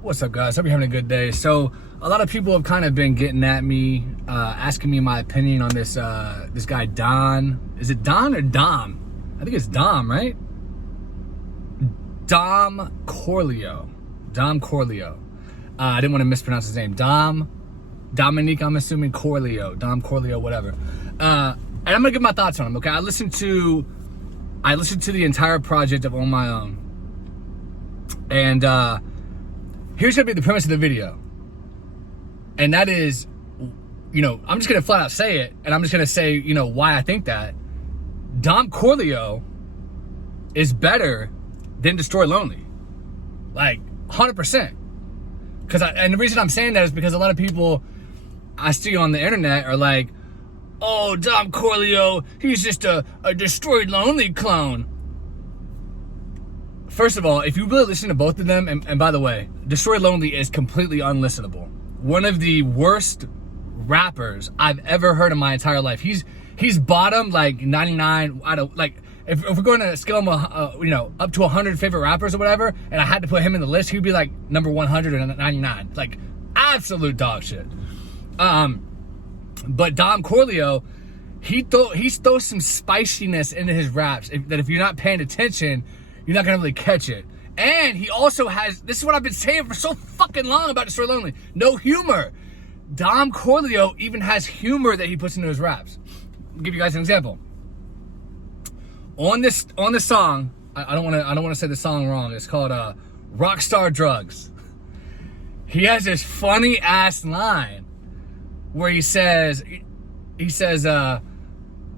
What's up, guys? Hope you're having a good day. So a lot of people have kind of been getting at me, asking me my opinion on this this guy Don. Is it Don or Dom? I think it's Dom, right? Dom Corleo. Dom Corleo. I didn't want to mispronounce his name. Dominique, I'm assuming Corleo. Dom Corleo, whatever. And I'm gonna give my thoughts on him. Okay, I listened to the entire project of On My Own, and here's gonna be the premise of the video, and that is, I'm just gonna flat out say it, and I'm just gonna say, why I think that Dom Corleo is better than Destroy Lonely, like 100%. And the reason I'm saying that is because a lot of people I see on the internet are like, oh, Dom Corleo, he's just a Destroy Lonely clone. First of all, if you really listen to both of them, and by the way, Destroy Lonely is completely unlistenable. One of the worst rappers I've ever heard in my entire life. He's bottom like 99 out of, like, if we're going to scale him, up to 100 favorite rappers or whatever, and I had to put him in the list, he'd be like number 199. Like, absolute dog shit. But Dom Corleo, he throws some spiciness into his raps that if you're not paying attention, you're not gonna really catch it. And he also has, this is what I've been saying for so fucking long about Destroy Lonely, no humor. Dom Corleo even has humor that he puts into his raps. I'll give you guys an example. On this song, I don't want to say the song wrong. It's called Rockstar Drugs. He has this funny ass line where he says, you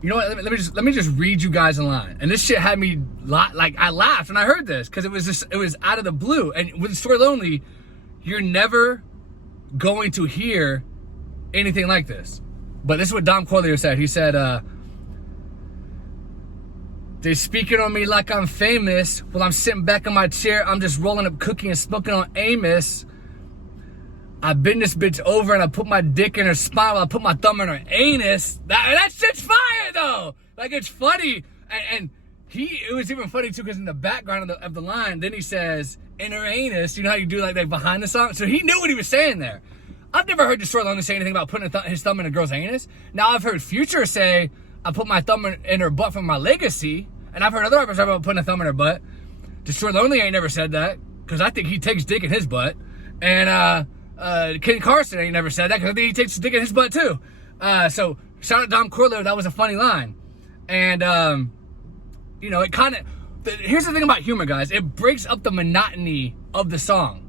know what? Let me just read you guys a line. And this shit had me like, I laughed when I heard this because it was out of the blue. And with Destroy Lonely, you're never going to hear anything like this. But this is what Dom Corleo said. He said, they speaking on me like I'm famous. While I'm sitting back in my chair, I'm just rolling up cookie and smoking on Amos. I bend this bitch over and I put my dick in her spine while I put my thumb in her anus. That shit's fire though. Like, it's funny. And it was even funny too, because in the background of the line, then he says, in her anus. You know how you do like behind the song? So he knew what he was saying there. I've never heard Destroy Lonely say anything about putting his thumb in a girl's anus. Now I've heard Future say, I put my thumb in her butt for my legacy. And I've heard other rappers talk about putting a thumb in her butt. Destroy Lonely ain't never said that, because I think he takes dick in his butt. And Carson ain't never said that, because I think he takes dick in his butt too. So shout out Dom Corleo, that was a funny line. And it kind of, here's the thing about humor, guys. It breaks up the monotony of the song.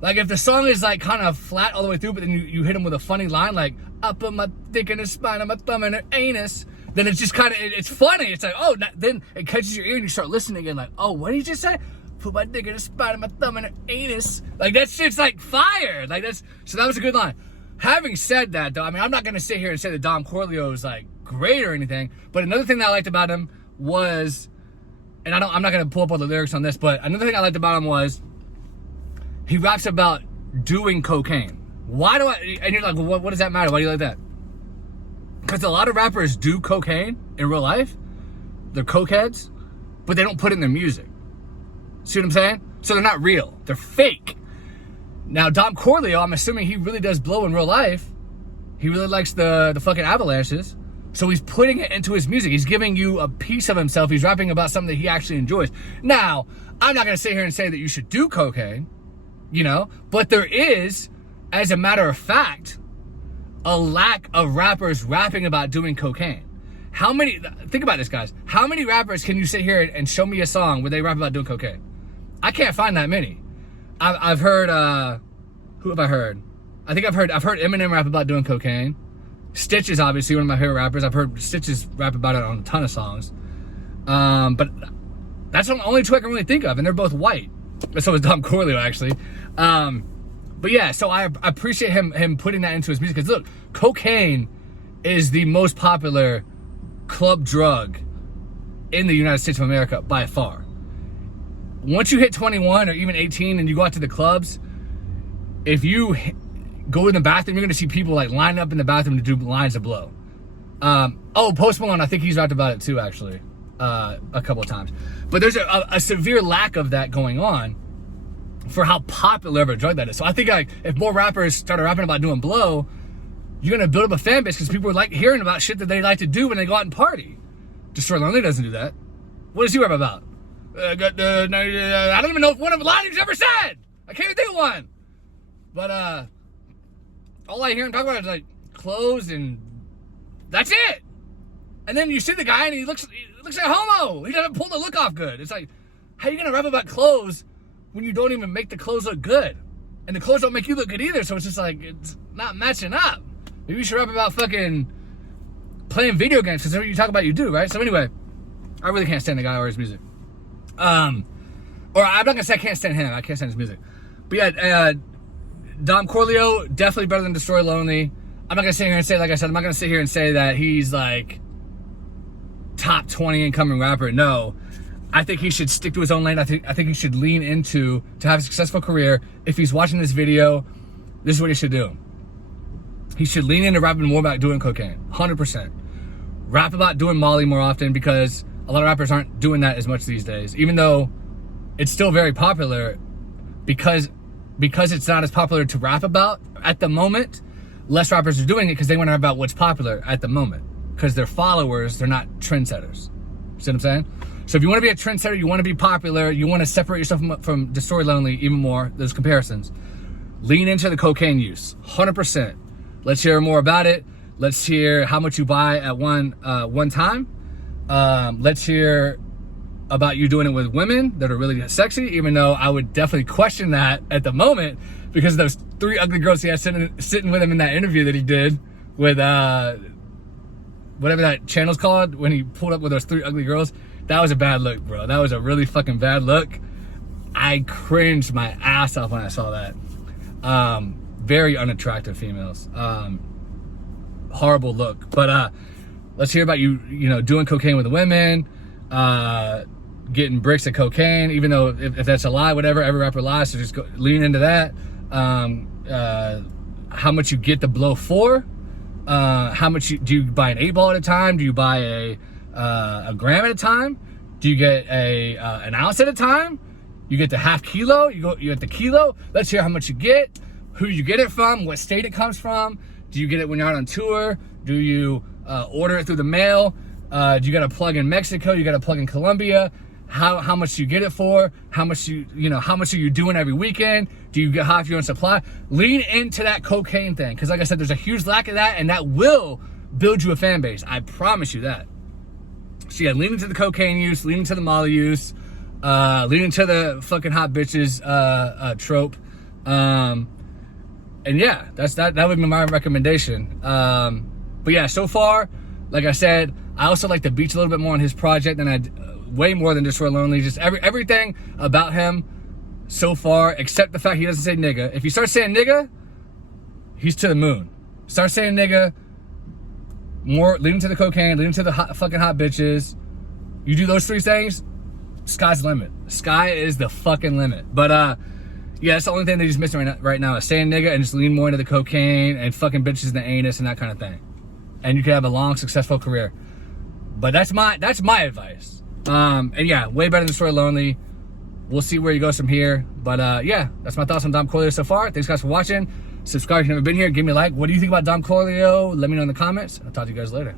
Like, if the song is like kind of flat all the way through, but then you hit him with a funny line like, I put my dick in her spine and my thumb in her anus, then it's just kind of, it's funny. It's like, oh, then it catches your ear and you start listening again like, oh, what did you just say? Put my dick in her spine and my thumb in her anus. Like, that shit's like fire. Like, so that was a good line. Having said that, though, I mean, I'm not going to sit here and say that Dom Corleo is like great or anything, but another thing that I liked about him was, and I'm not going to pull up all the lyrics on this, but another thing I liked about him was he raps about doing cocaine. And you're like, well, what does that matter? Why do you like that? Because a lot of rappers do cocaine in real life. They're cokeheads, but they don't put it in their music. See what I'm saying? So they're not real. They're fake. Now, Dom Corleo, I'm assuming he really does blow in real life. He really likes the fucking avalanches. So he's putting it into his music. He's giving you a piece of himself. He's rapping about something that he actually enjoys. Now, I'm not going to sit here and say that you should do cocaine, but there is, as a matter of fact, a lack of rappers rapping about doing cocaine. Think about this, guys. How many rappers can you sit here and show me a song where they rap about doing cocaine? I can't find that many. I've heard, who have I heard? I think I've heard Eminem rap about doing cocaine. Stitch is obviously one of my favorite rappers. I've heard Stitch's rap about it on a ton of songs. But that's the only two I can really think of, and they're both white. So is Dom Corleo, actually. But yeah, so I appreciate him putting that into his music, because look, cocaine is the most popular club drug in the United States of America by far. Once you hit 21 or even 18 and you go out to the clubs, if you go in the bathroom, you're gonna see people like lining up in the bathroom to do lines of blow. Post Malone, I think he's rapped about it too, actually, a couple of times. But there's a severe lack of that going on. for how popular of a drug that is. So I think like if more rappers started rapping about doing blow, you're gonna build up a fan base because people like hearing about shit that they like to do when they go out and party. Destroy Lonely doesn't do that. What does he rap about? I don't even know if one of the lines he's ever said. I can't even think of one. But all I hear him talk about is like clothes and that's it. And then you see the guy and he looks like a homo. He doesn't pull the look off good. It's like, how are you gonna rap about clothes when you don't even make the clothes look good? And the clothes don't make you look good either, so it's just like, it's not matching up. Maybe you should rap about fucking playing video games, because what you talk about you do, right? So anyway, I really can't stand the guy or his music. Or I'm not gonna say I can't stand him, I can't stand his music. But yeah, Dom Corleo, definitely better than Destroy Lonely. I'm not gonna sit here and say, like I said, I'm not gonna sit here and say that he's like top 20 incoming rapper. No. I think he should stick to his own lane. I think he should lean into to have a successful career. If he's watching this video, this is what he should do. He should lean into rapping more about doing cocaine, 100%. Rap about doing Molly more often, because a lot of rappers aren't doing that as much these days. Even though it's still very popular, because it's not as popular to rap about at the moment, less rappers are doing it because they want to rap about what's popular at the moment. Because they're followers, they're not trendsetters. See what I'm saying? So if you want to be a trendsetter, you want to be popular, you want to separate yourself from Destroy Lonely even more, those comparisons, lean into the cocaine use, 100%. Let's hear more about it. Let's hear how much you buy at one time. Let's hear about you doing it with women that are really sexy, even though I would definitely question that at the moment because of those 3 ugly girls he had sitting with him in that interview that he did with whatever that channel's called, when he pulled up with those 3 ugly girls. That was a bad look, bro. That was a really fucking bad look. I cringed my ass off when I saw that. Very unattractive females. Horrible look. But let's hear about you know, doing cocaine with the women, getting bricks of cocaine, even though if that's a lie, whatever, every rapper lies, so just lean into that. How much you get the blow for, how much do you buy an 8-ball at a time? Do you buy a gram at a time? Do you get an ounce at a time? You get the half kilo? You get the kilo? Let's hear how much you get, who you get it from, what state it comes from. Do you get it when you're out on tour? Do you order it through the mail? Do you got a plug in Mexico? You got a plug in Colombia? How much do you get it for? How much how much are you doing every weekend? Do you get half your own supply? Lean into that cocaine thing, because like I said, there's a huge lack of that, and that will build you a fan base. I promise you that. So yeah, lean into the cocaine use, lean into the Molly use, lean into the fucking hot bitches trope. And yeah, that would be my recommendation. But yeah, so far, like I said, I also like the beats a little bit more on his project than way more than Destroy Lonely. Just everything about him so far, except the fact he doesn't say nigga. If you start saying nigga, he's to the moon. Start saying nigga, more leading to the cocaine, leading to the fucking hot bitches. You do those 3 things, sky's the limit. Sky is the fucking limit. But yeah, that's the only thing that he's missing right now is saying nigga and just lean more into the cocaine and fucking bitches in the anus and that kind of thing. And you can have a long, successful career. But that's my advice. And yeah, way better than Destroy Lonely. We'll see where he goes from here. But yeah, that's my thoughts on Dom Corleo so far. Thanks guys for watching. Subscribe if you've never been here. Give me a like. What do you think about Dom Corleo? Let me know in the comments. I'll talk to you guys later.